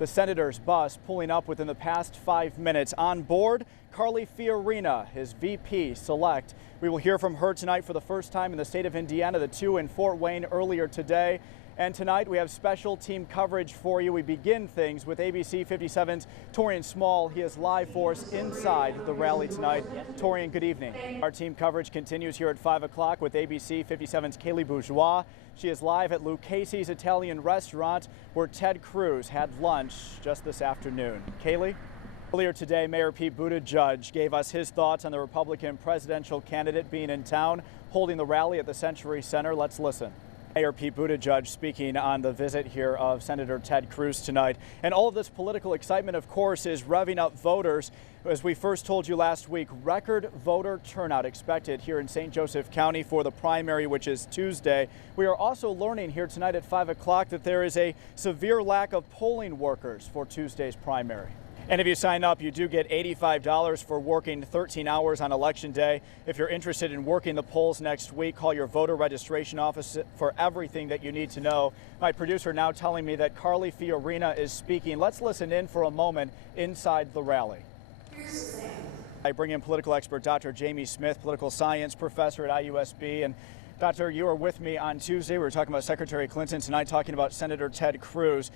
The senator's bus pulling up within the past 5 minutes. On board, Carly Fiorina, his VP select. We will hear from her tonight for the first time in the state of Indiana, the two in Fort Wayne earlier today. And tonight we have special team coverage for you. We begin things with ABC 57's Torian Small. He is live for us inside the rally tonight. Torian, good evening. Our team coverage continues here at 5 o'clock with ABC 57's Kaylee Bourgeois. She is live at Lucchese's Italian restaurant where Ted Cruz had lunch just this afternoon. Kaylee? Earlier today, Mayor Pete Buttigieg gave us his thoughts on the Republican presidential candidate being in town, holding the rally at the Century Center. Let's listen. Mayor Pete Buttigieg speaking on the visit here of Senator Ted Cruz tonight. And all of this political excitement, of course, is revving up voters. As we first told you last week, record voter turnout expected here in St. Joseph County for the primary, which is Tuesday. We are also learning here tonight at 5 o'clock that there is a severe lack of polling workers for Tuesday's primary. And if you sign up, you do get $85 for working 13 hours on Election Day. If you're interested in working the polls next week, call your voter registration office for everything that you need to know. My producer now telling me that Carly Fiorina is speaking. Let's listen in for a moment inside the rally. I bring in political expert Dr. Jamie Smith, political science professor at IUSB. And Doctor, you were with me on Tuesday. We were talking about Secretary Clinton. Tonight, talking about Senator Ted Cruz.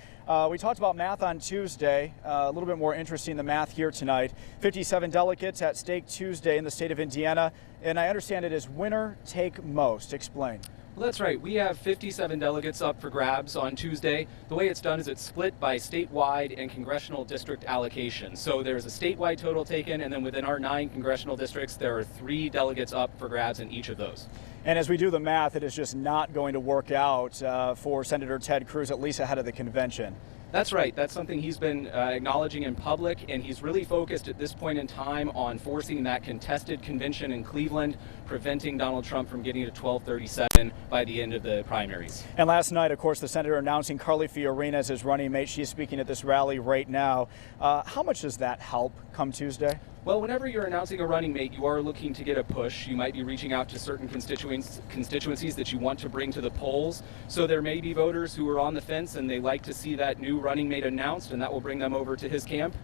We talked about math on Tuesday. A little bit more interesting, the math here tonight. 57 delegates at stake Tuesday in the state of Indiana. And I understand it is winner take most. Explain. Well, that's right. We have 57 delegates up for grabs on Tuesday. The way it's done is it's split by statewide and congressional district allocation. So there's a statewide total taken, and then within our 9 congressional districts, there are 3 delegates up for grabs in each of those. And as we do the math, it is just not going to work out for Senator Ted Cruz, at least ahead of the convention. That's right. That's something he's been acknowledging in public, and he's really focused at this point in time on forcing that contested convention in Cleveland, preventing Donald Trump from getting to 1237 by the end of the primaries. And last night, of course, the senator announcing Carly Fiorina as his running mate. She's speaking at this rally right now. How much does that help come Tuesday? Well, whenever you're announcing a running mate, you are looking to get a push. You might be reaching out to certain constituencies that you want to bring to the polls. So there may be voters who are on the fence and they like to see that new running mate announced, and that will bring them over to his camp.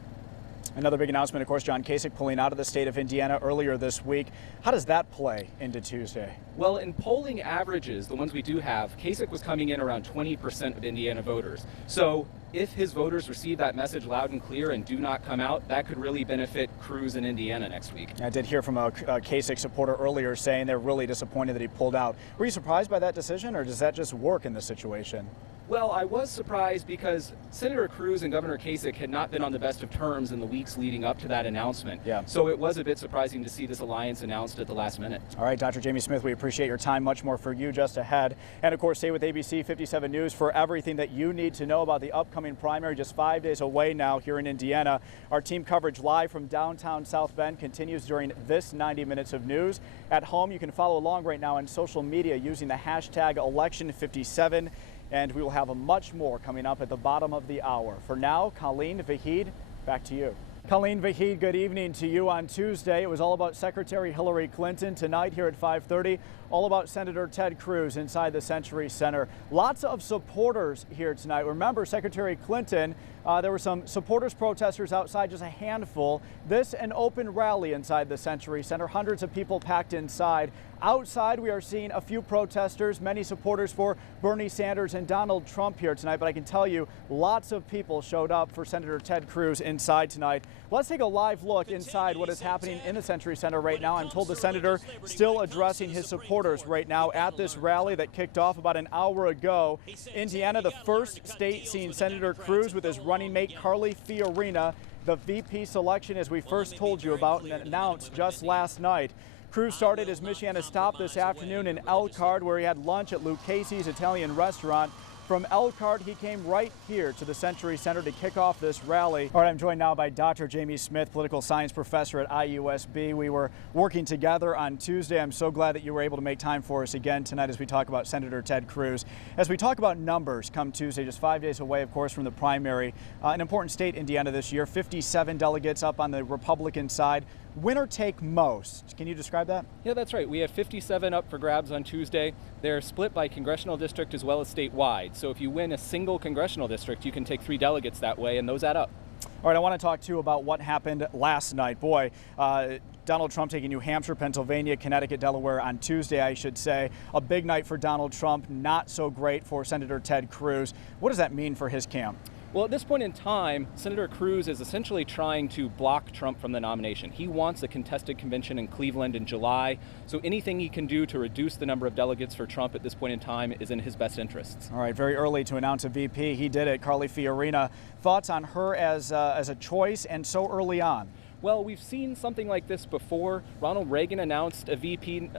Another big announcement, of course, John Kasich pulling out of the state of Indiana earlier this week. How does that play into Tuesday? Well, in polling averages, the ones we do have, Kasich was coming in around 20% of Indiana voters. So if his voters receive that message loud and clear and do not come out, that could really benefit Cruz in Indiana next week. I did hear from a Kasich supporter earlier saying they're really disappointed that he pulled out. Were you surprised by that decision, or does that just work in this situation? Well, I was surprised because Senator Cruz and Governor Kasich had not been on the best of terms in the weeks leading up to that announcement. Yeah. So it was a bit surprising to see this alliance announced at the last minute. All right, Dr. Jamie Smith, we appreciate your time. Much more for you just ahead. And, of course, stay with ABC 57 News for everything that you need to know about the upcoming primary just 5 days away now here in Indiana. Our team coverage live from downtown South Bend continues during this 90 minutes of news. At home, you can follow along right now on social media using the hashtag election57. And we will have much more coming up at the bottom of the hour. For now, Colleen Vahid, back to you. Colleen Vahid, good evening to you. On Tuesday, it was all about Secretary Hillary Clinton. Tonight here at 5:30, all about Senator Ted Cruz inside the Century Center. Lots of supporters here tonight. Remember, Secretary Clinton, there were some supporters, protesters outside, just a handful. This, an open rally inside the Century Center. Hundreds of people packed inside. Outside, we are seeing a few protesters, many supporters for Bernie Sanders and Donald Trump here tonight. But I can tell you, lots of people showed up for Senator Ted Cruz inside tonight. Let's take a live look inside what is happening in the Century Center right now. I'm told the senator still addressing his supporters right now at this rally that kicked off about an hour ago. Indiana, the first state seeing Senator Cruz with his running mate Carly Fiorina, the VP selection, as we first told you about and announced just last night. Cruz started his Michiana stop this afternoon in Elkhart, where he had lunch at Lucchese's Italian restaurant. From Elkhart, he came right here to the Century Center to kick off this rally. All right, I'm joined now by Dr. Jamie Smith, political science professor at IUSB. We were working together on Tuesday. I'm so glad that you were able to make time for us again tonight as we talk about Senator Ted Cruz. As we talk about numbers come Tuesday, just 5 days away, of course, from the primary. An important state, Indiana, this year. 57 delegates up on the Republican side. winner take most. Can you describe that? Yeah, that's right. We have 57 up for grabs on Tuesday. They're split by congressional district as well as statewide. So if you win a single congressional district, you can take 3 delegates that way, and those add up. All right, I want to talk too about what happened last night. Boy, Donald Trump taking New Hampshire, Pennsylvania, Connecticut, Delaware on Tuesday, I should say. A big night for Donald Trump, not so great for Senator Ted Cruz. What does that mean for his camp? Well, at this point in time, Senator Cruz is essentially trying to block Trump from the nomination. He wants a contested convention in Cleveland in July, so anything he can do to reduce the number of delegates for Trump at this point in time is in his best interests. All right, very early to announce a VP. He did it. Carly Fiorina, thoughts on her as a choice and so early on? Well, we've seen something like this before. Ronald Reagan announced a VP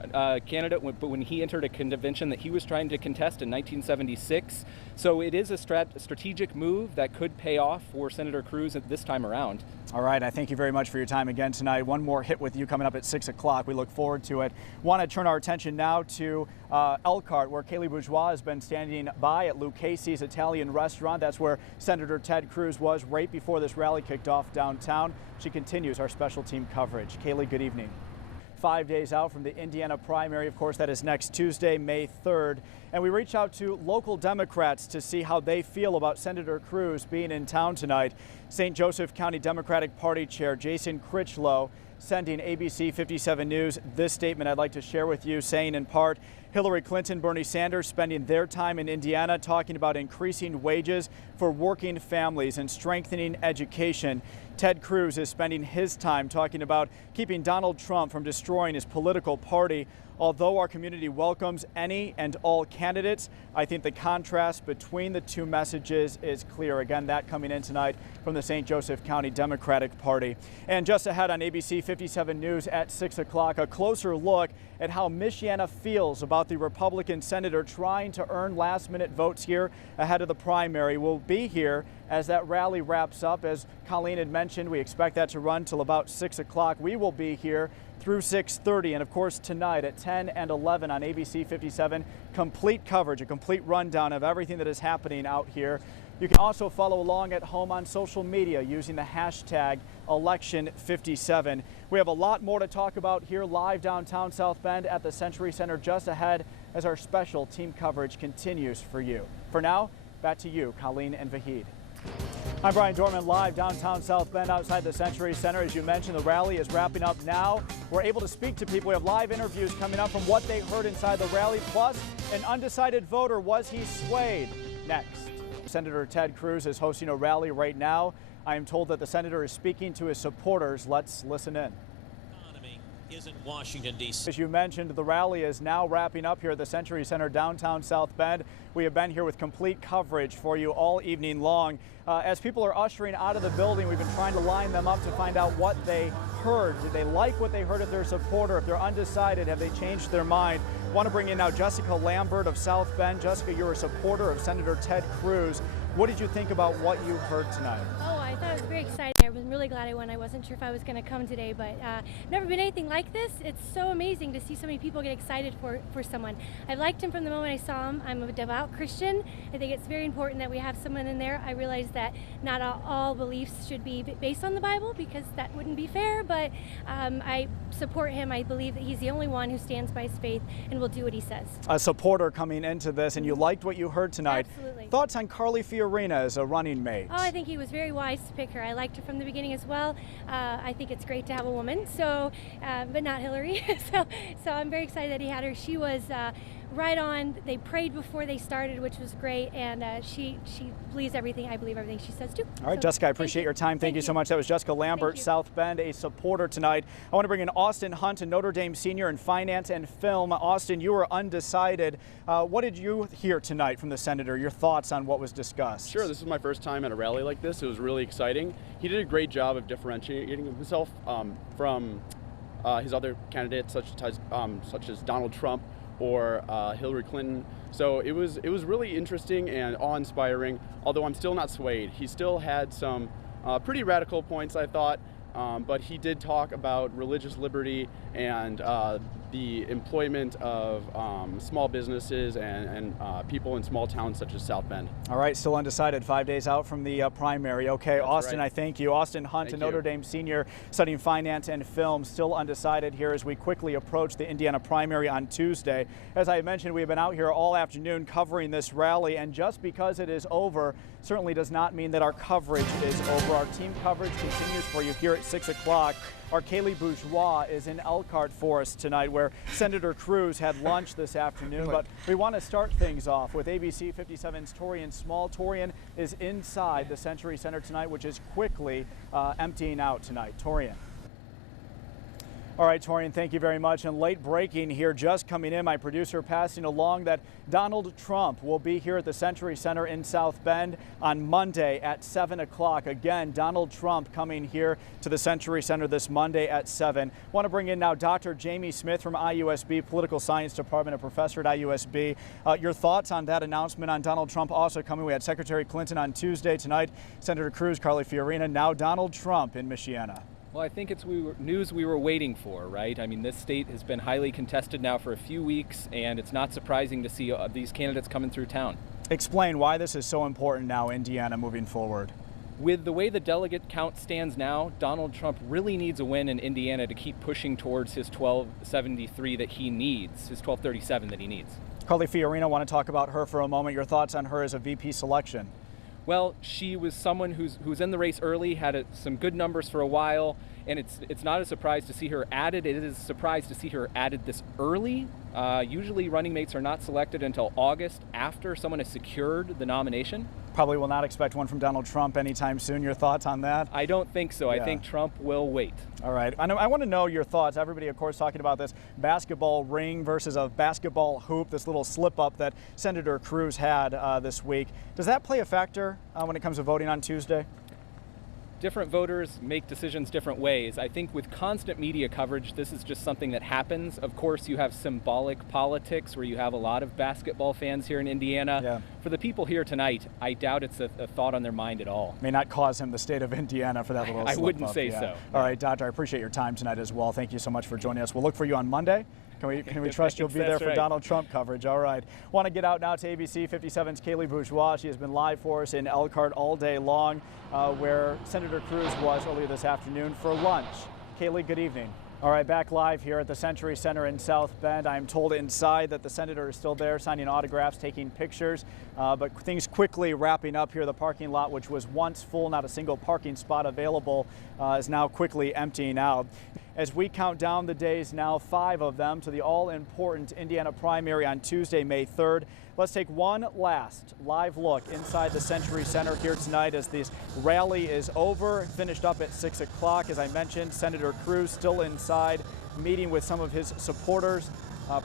candidate when he entered a convention that he was trying to contest in 1976. So it is a strategic move that could pay off for Senator Cruz at this time around. All right, I thank you very much for your time again tonight. One more hit with you coming up at 6 o'clock. We look forward to it. Want to turn our attention now to Elkhart, where Kaylee Bourgeois has been standing by at Lou Casey's Italian restaurant. That's where Senator Ted Cruz was right before this rally kicked off downtown. She continues our special team coverage. Kaylee, good evening. 5 days out from the Indiana primary. Of course, that is next Tuesday, May 3rd. And we reach out to local Democrats to see how they feel about Senator Cruz being in town tonight. St. Joseph County Democratic Party Chair Jason Critchlow sending ABC 57 News this statement I'd like to share with you, saying in part, Hillary Clinton, Bernie Sanders spending their time in Indiana talking about increasing wages for working families and strengthening education. Ted Cruz is spending his time talking about keeping Donald Trump from destroying his political party. Although our community welcomes any and all candidates, I think the contrast between the two messages is clear. Again, that coming in tonight from the St. Joseph County Democratic Party. And just ahead on ABC 57 News at 6 o'clock, a closer look at how Michiana feels about the Republican senator trying to earn last-minute votes here ahead of the primary. We'll be here as that rally wraps up. As Colleen had mentioned, we expect that to run till about 6 o'clock. We will be here through 6:30, and of course tonight at 10 and 11 on ABC 57, complete coverage, a complete rundown of everything that is happening out here. You can also follow along at home on social media using the hashtag election57. We have a lot more to talk about here live downtown South Bend at the Century Center just ahead as our special team coverage continues for you. For now, back to you, Colleen and Vahid. I'm Brian Dorman, live downtown South Bend outside the Century Center. As you mentioned, the rally is wrapping up now. We're able to speak to people. We have live interviews coming up from what they heard inside the rally, plus an undecided voter. Was he swayed? Next. Senator Ted Cruz is hosting a rally right now. I am told that the senator is speaking to his supporters. Let's listen in. Isn't Washington, D.C. As you mentioned, the rally is now wrapping up here at the Century Center downtown South Bend. We have been here with complete coverage for you all evening long. As people are ushering out of the building, we've been trying to line them up to find out what they heard. Did they like what they heard of their supporter? If they're undecided, have they changed their mind? I want to bring in now Jessica Lambert of South Bend. Jessica, you're a supporter of Senator Ted Cruz. What did you think about what you heard tonight? Oh, I thought it was very exciting. I was really glad I won. I wasn't sure if I was going to come today, but never been anything like this. It's so amazing to see so many people get excited for someone. I've liked him from the moment I saw him. I'm a devout Christian. I think it's very important that we have someone in there. I realize that not all beliefs should be based on the Bible, because that wouldn't be fair, but I support him. I believe that he's the only one who stands by his faith and will do what he says. A supporter coming into this, and you liked what you heard tonight. Absolutely. Thoughts on Carly Fiorina as a running mate? Oh, I think he was very wise to pick her. I liked her from the beginning as well. I think it's great to have a woman, so but not Hillary. so I'm very excited that he had her. She was right on. They prayed before they started, which was great, and she believes everything. I believe everything she says too. All right, so, Jessica, I appreciate your time. Thank you so much. That was Jessica Lambert, South Bend, a supporter tonight. I want to bring in Austin Hunt, a Notre Dame senior in finance and film. Austin, you were undecided. What did you hear tonight from the senator? Your thoughts on what was discussed? Sure, this is my first time at a rally like this. It was really exciting. He did a great job of differentiating himself from his other candidates, such as Donald Trump or Hillary Clinton. So it was really interesting and awe-inspiring, although I'm still not swayed. He still had some pretty radical points, I thought, but he did talk about religious liberty and the employment of small businesses and people in small towns such as South Bend. All right, still undecided, 5 days out from the primary. Okay, That's Austin, right. I thank you. Austin Hunt, a Notre Dame senior studying finance and film, still undecided here as we quickly approach the Indiana primary on Tuesday. As I mentioned, we've been out here all afternoon covering this rally, and just because it is over certainly does not mean that our coverage is over. Our team coverage continues for you here at 6 o'clock. Our Kaylee Bourgeois is in Elkhart for us tonight, where Senator Cruz had lunch this afternoon. But we want to start things off with ABC 57's Torian Small. Torian is inside the Century Center tonight, which is quickly emptying out tonight. Torian. All right, Torian, thank you very much. And late breaking here, just coming in, my producer passing along that Donald Trump will be here at the Century Center in South Bend on Monday at 7 o'clock. Again, Donald Trump coming here to the Century Center this Monday at 7. Want to bring in now Dr. Jamie Smith from IUSB, Political Science Department, a professor at IUSB. Your thoughts on that announcement on Donald Trump also coming? We had Secretary Clinton on Tuesday, tonight Senator Cruz, Carly Fiorina, now Donald Trump in Michiana. Well, I think it's news we were waiting for, right? I mean, this state has been highly contested now for a few weeks, and it's not surprising to see these candidates coming through town. Explain why this is so important now, Indiana, moving forward. With the way the delegate count stands now, Donald Trump really needs a win in Indiana to keep pushing towards his 1273 that he needs, his 1237 that he needs. Carly Fiorina, want to talk about her for a moment. Your thoughts on her as a VP selection? Well, she was someone who's in the race early, had some good numbers for a while, and it's not a surprise to see her added. It is a surprise to see her added this early. Usually running mates are not selected until August after someone has secured the nomination. Probably will not expect one from Donald Trump anytime soon. Your thoughts on that? I don't think so. Yeah. I think Trump will wait. All right. I want to know your thoughts. Everybody, of course, talking about this basketball ring versus a basketball hoop, this little slip-up that Senator Cruz had this week. Does that play a factor when it comes to voting on Tuesday? Different voters make decisions different ways. I think with constant media coverage, this is just something that happens. Of course, you have symbolic politics where you have a lot of basketball fans here in Indiana. Yeah. For the people here tonight, I doubt it's a thought on their mind at all. May not cause him the state of Indiana for that little slip-up. I wouldn't say so. All right, Doctor, I appreciate your time tonight as well. Thank you so much for joining us. We'll look for you on Monday. Can we trust you'll be there for Donald Trump coverage? All right. Want to get out now to ABC 57's Kaylee Bourgeois. She has been live for us in Elkhart all day long, where Senator Cruz was earlier this afternoon for lunch. Kaylee, good evening. All right, back live here at the Century Center in South Bend. I'm told inside that the senator is still there signing autographs, taking pictures, but things quickly wrapping up here. The parking lot, which was once full, not a single parking spot available, is now quickly emptying out. As we count down the days now, 5 of them, to the all-important Indiana primary on Tuesday, May 3rd. Let's take one last live look inside the Century Center here tonight as this rally is over, finished up at 6 o'clock. As I mentioned, Senator Cruz still inside, meeting with some of his supporters,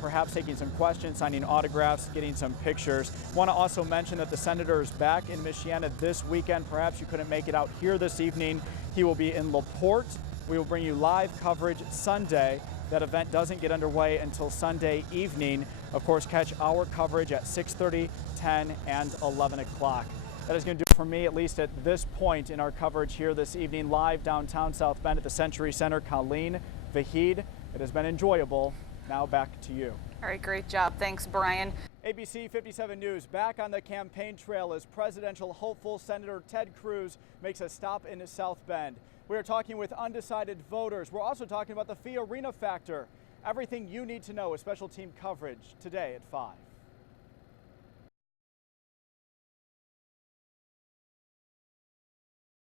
perhaps taking some questions, signing autographs, getting some pictures. Want to also mention that the senator is back in Michiana this weekend. Perhaps you couldn't make it out here this evening. He will be in LaPorte. We will bring you live coverage Sunday. That event doesn't get underway until Sunday evening. Of course, catch our coverage at 6:30, 10, and 11 o'clock. That is going to do it for me, at least at this point in our coverage here this evening, live downtown South Bend at the Century Center. Colleen, Vahid, it has been enjoyable. Now back to you. All right, great job. Thanks, Brian. ABC 57 News back on the campaign trail as presidential hopeful Senator Ted Cruz makes a stop in South Bend. We are talking with undecided voters. We're also talking about the Fiorina factor. Everything you need to know with special team coverage today at 5.